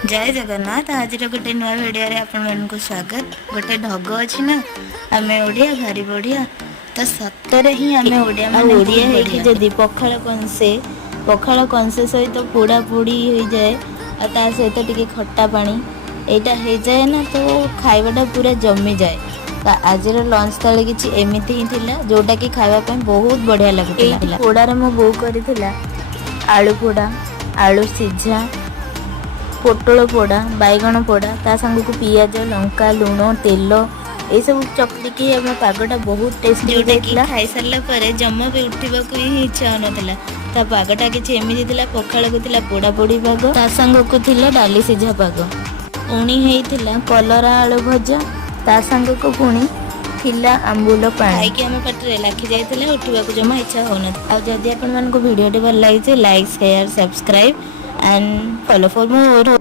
जय जगन्नाथ। आज गोटे नुआ भिडियो आपण स्वागत। गोटे ढग अच्छी ना आम ओडिया भारी बढ़िया तो सतरे ही आम ओडिया माने ओडिया बहुत है बढ़िया। जदि पखाल कंसे सहित पोड़ा पोड़ी हो जाए और सहित टिके खट्टा पानी एटा हो जाए ना तो खाइबाटा पूरा जमी जाए। तो आज लंच तले किसी एमती ही थिला जोटा कि खाइबा बहुत बढ़िया लगुला। पोड़ार मो बो करथिला आलू पोड़ा, आलू सिझा, पोटल पोड़ा, बैगण पोड़ा ता संग को पियाज लंका लुण तेल ये सब चकटिकी आम पागटा बहुत टेस्टी जोटा कि होता। खाई सारा पर जमा भी उठा ही इच्छा होना ता पागटा किसी एमती थिला। पखाल को थिला पोड़ा पोड़ी पाग ता संग को थिला डाली सिझा पाग पुणी होता कलरा आलू भजा ता संग को पुणी थिला आंबुल पाई कि आम पाटे लाखी जाइए उठा जमा इच्छा होना। आदि आपण मान वीडियो भल लगी like share subscribe and follow for more.